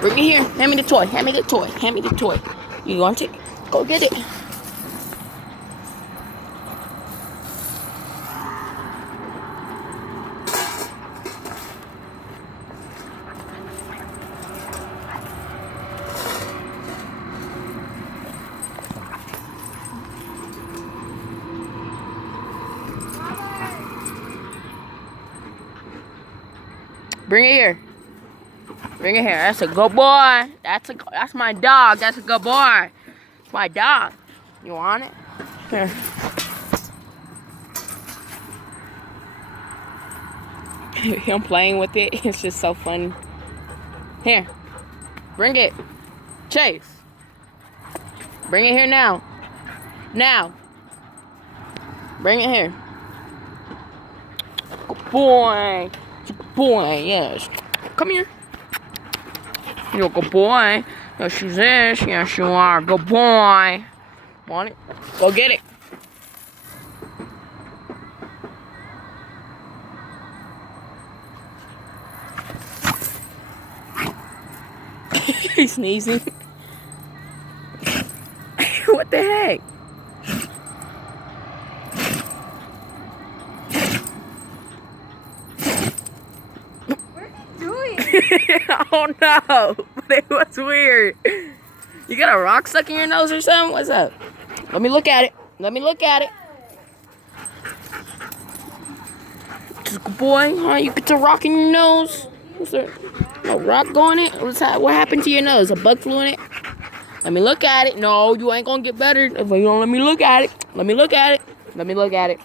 Bring it here. Hand me the toy. Hand me the toy. Hand me the toy. You want it? Go get it. Bring it here. Bring it here. That's a good boy. That's my dog. That's a good boy. It's my dog. You want it? Here. Him playing with it. It's just so funny. Here. Bring it. Chase. Bring it here now. Now. Bring it here. Good boy. Good boy. Yes. Come here. You're a good boy. Yes, she's this. Yes, you are. Good boy. Want it? Go get it. He's sneezing. What the heck? I don't know. But it was weird. You got a rock stuck in your nose or something? What's up? Let me look at it. Let me look at it. Good boy, huh? You get a rock in your nose? What's there? A rock going in? What happened to your nose? A bug flew in it? Let me look at it. No, you ain't gonna get better if you don't let me look at it. Let me look at it. Let me look at it.